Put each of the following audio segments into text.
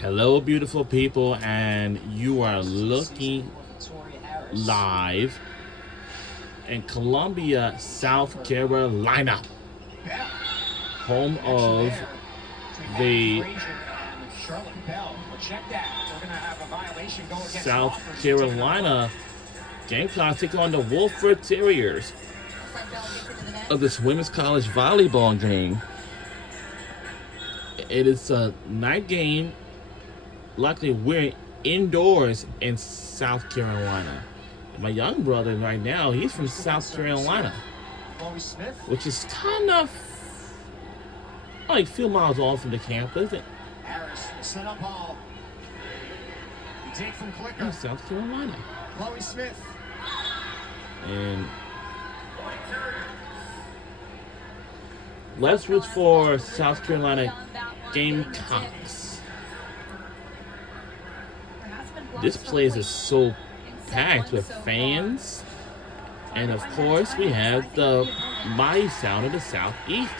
Hello, beautiful people, and you are looking live in Columbia, South Carolina, home of the South Carolina Gamecocks take on the Wofford Terriers of this women's college volleyball game. It is a night game. Luckily, we're indoors in South Carolina. My young brother right now, he's from South Carolina, which is kind of like a few miles off from the campus. Harris, set up ball. You take from Clicker. In South Carolina. Chloe Smith. And let's root for South Carolina Gamecocks. This place is so packed with fans. And of course, we have the mighty sound of the Southeast.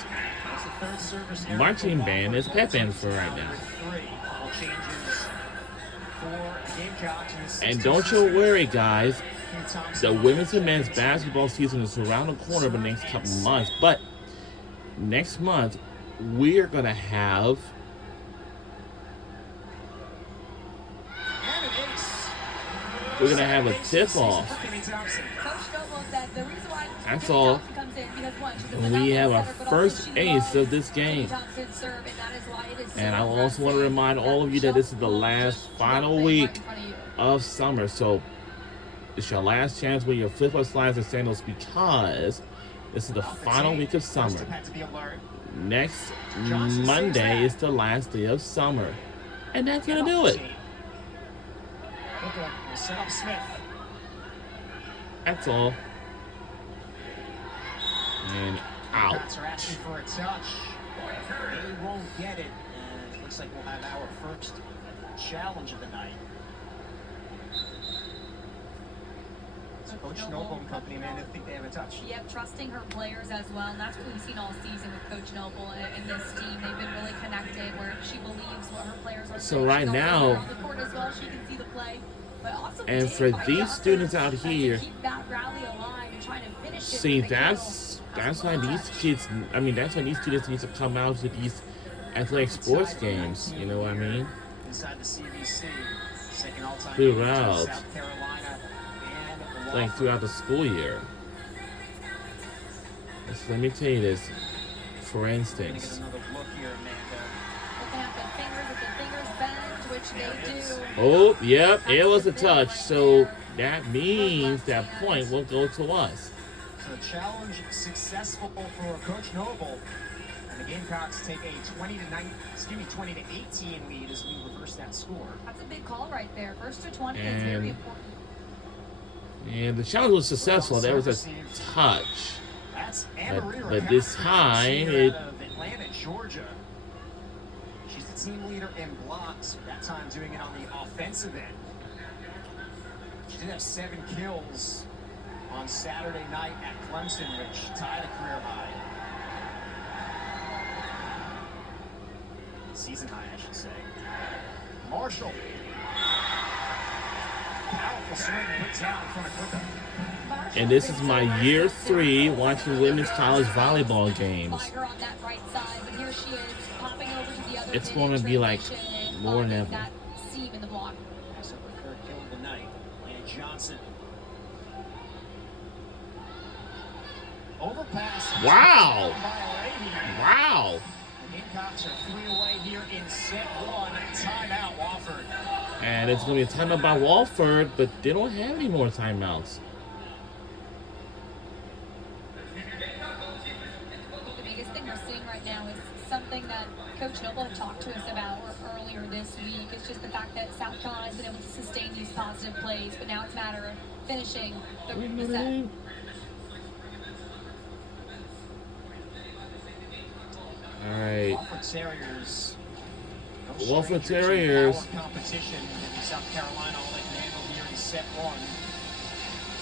Marching band is pep band for right now. And don't you worry, guys. The women's and men's basketball season is around the corner for the next couple months. But next month, we're going to have a tip-off. That's all. We have our first ace of this game. And I also want to remind all of you that this is the last final week of summer. So it's your last chance with your flip-up slides and sandals because this is the final week of summer. Next Monday is the last day of summer. And that's going to do it. Set up Smith. That's all. And out. Are asking for a touch. They won't get it. And it looks like we'll have our first challenge of the night. Coach Noble and company, man, I think they have a touch. Yep, trusting her players as well, and that's what we've seen all season with Coach Noble and this team. They've been really connected, where she believes what her players are so right now, on the court as well, she can see the play. And for these students out here, see, that's why these kids, that's why these students need to come out to these athletic sports games, you know what I mean? Throughout, like throughout the school year. So let me tell you this, for instance. Oh, yep, it was a touch. So that means that point will go to us. So the challenge successful for Coach Noble. And the Gamecocks take a 20 to 18 lead as we reverse that score. That's a big call right there. First to 20 is very important. And the challenge was successful. There was a touch. But this time it Atlanta, Georgia. She's the team leader in blocks, that time doing it on the offensive end. She did have 7 kills on Saturday night at Clemson, which tied a career high. Season high, I should say. Marshall. Powerful swing, puts out in front of Clipper. And this is my year 3 watching women's college volleyball games. It's going to be like more than ever. Wow! Wow! The Gamecocks are 3 away here in set 1. Timeout, Wofford. And it's going to be a timeout by Wofford, but they don't have any more timeouts. The biggest thing we're seeing right now is something that Coach Noble had talked to us about earlier this week. It's just the fact that South Carolina has been able to sustain these positive plays, but now it's a matter of finishing the set. All right. Wofford Terriers. Wofford Terriers. Competition in South Carolina, all they can handle here in set 1.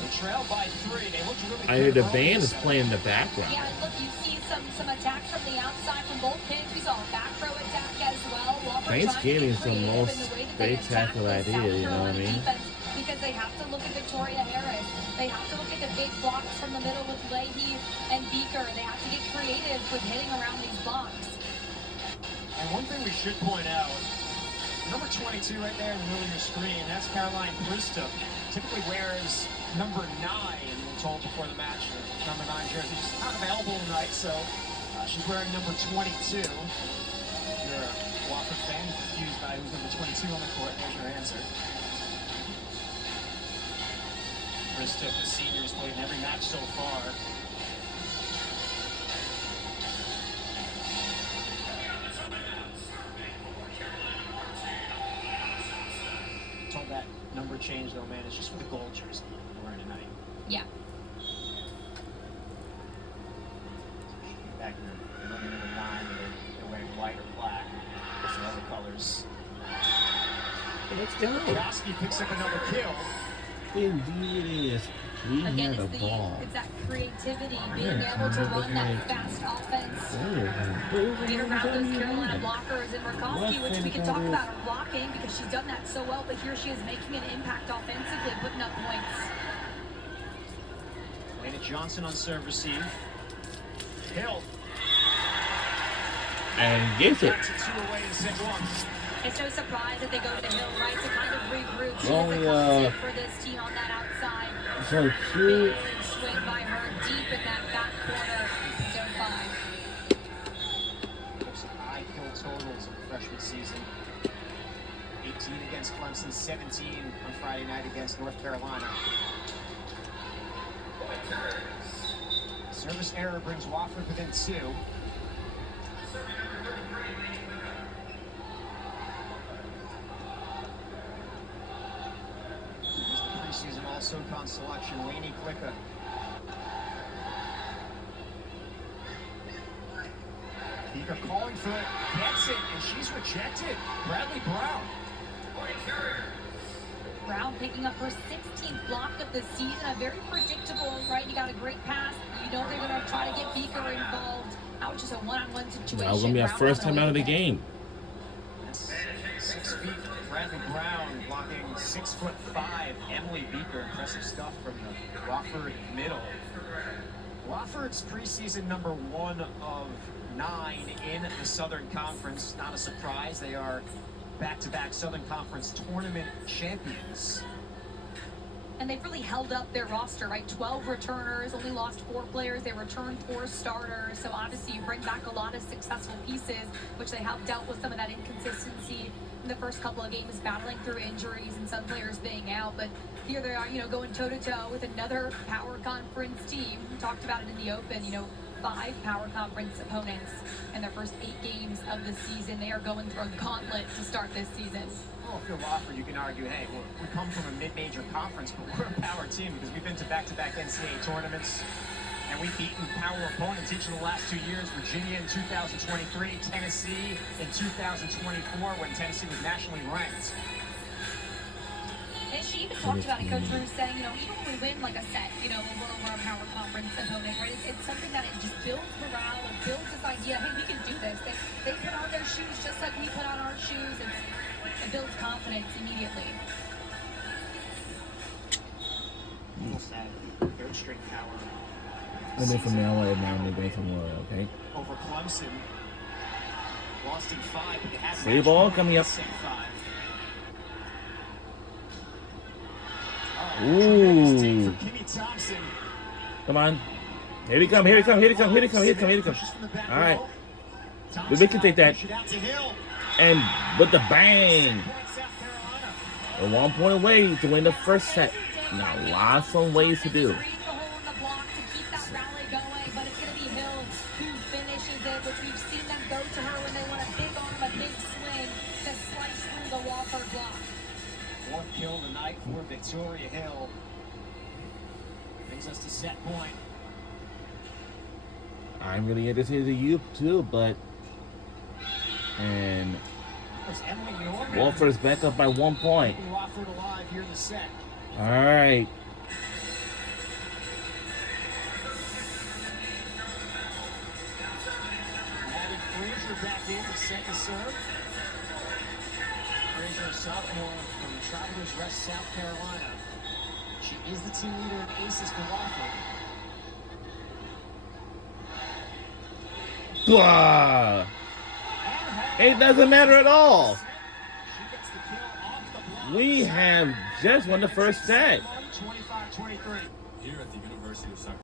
They trail by 3. They look really good. I hear the band is playing in the background. Yeah, look, you see some attacks from the outside from both pins. We saw a back row attack as well. Thanksgiving is the most spectacular idea, you know what I mean? Because they have to look at Victoria Harris. They have to look at the big blocks from the middle with Leahy and Beaker. They have to get creative with hitting around these blocks. And one thing we should point out, number 22 right there in the middle of your screen, that's Caroline Bristow. Typically wears number 9, we're told before the match. Number 9 jersey is not available tonight, so she's wearing number 22. If you're a Wofford fan, confused by who's number 22 on the court, there's your answer. Bristow, the senior, has played in every match so far. Told that number change though, man, it's just for the gold jersey we're wearing tonight. Yeah. Back in the number 9, they're wearing white or black. There's some other colors. Let's go. Kowski picks up another kill. Indeed it is. We Again, have a ball. it's that creativity, being able to run that fast offense. Get around those Carolina blockers and Rakowski, which we can talk about her blocking because she's done that so well, but here she is making an impact offensively, putting up points. Lena Johnson on serve receive. Hill. And gets it. 2 away in set 1. It's no surprise that they go to Hill, right, to kind of regroup. She's Only, the constant for this team on that outside. So cute. Big swing by her deep in that back corner, zone 5. Some high kill totals in the freshman season. 18 against Clemson, 17 on Friday night against North Carolina. Service error brings Wofford within 2. Preseason All-SoCon selection, Lainey Klicka. Beaker calling for it, gets it, and she's rejected. Bradley Brown. Brown picking up her 16th block of the season. A very predictable, right? You got a great pass. You know they're going to try to get Beaker involved. That was just a one-on-one situation. That was going to be our first time out of the game. That's 6 feet. Bradley Brown blocking 6'5". Emily Beaker, impressive stuff from the Wofford middle. Wofford's preseason number 1 of 9 in the Southern Conference. Not a surprise. They are back-to-back Southern Conference tournament champions. And they've really held up their roster, right? 12 returners, only lost 4 players. They returned 4 starters. So obviously you bring back a lot of successful pieces, which they have dealt with some of that inconsistency in the first couple of games, battling through injuries and some players being out. But here they are, going toe-to-toe with another power conference team. We talked about it in the open, 5 power conference opponents in their first 8 games of the season. They are going through a gauntlet to start this season. Well, if you're Wofford, you can argue, hey, we come from a mid-major conference, but we're a power team because we've been to back-to-back NCAA tournaments, and we've beaten power opponents each of the last 2 years. Virginia in 2023, Tennessee in 2024, when Tennessee was nationally ranked. And she even talked about it, Coach Drew, saying, even when we win like a set, over our power conference opponent, right? It's something that it just builds morale, it builds this idea, hey, we can do this. They put on their shoes just like we put on our shoes. It builds confidence immediately. Almost that third string power. I've been from now on, now I'm going somewhere, okay? Over Clemson. Lost in 5. But it has Free ball coming up. Ooh. Come on. Here he come, here he come, here he come, here he come, here he come, here he come. All right. We can take that. And with the bang. A 1 point away to win the first set. Now, lots of ways to do. Fourth kill tonight for Victoria Hill. Brings us to set point. I'm really interested in you too, but and Wofford's back up by 1 point. Wofford alive here in the set. All right. Added Frazier back in to set the serve. a sophomore from Travelers Rest, South Carolina. She is the team leader in aces for Wofford. Blah. It doesn't matter at all. She gets the kill off the block. We have just won the first set. 25-23. Here at the University of South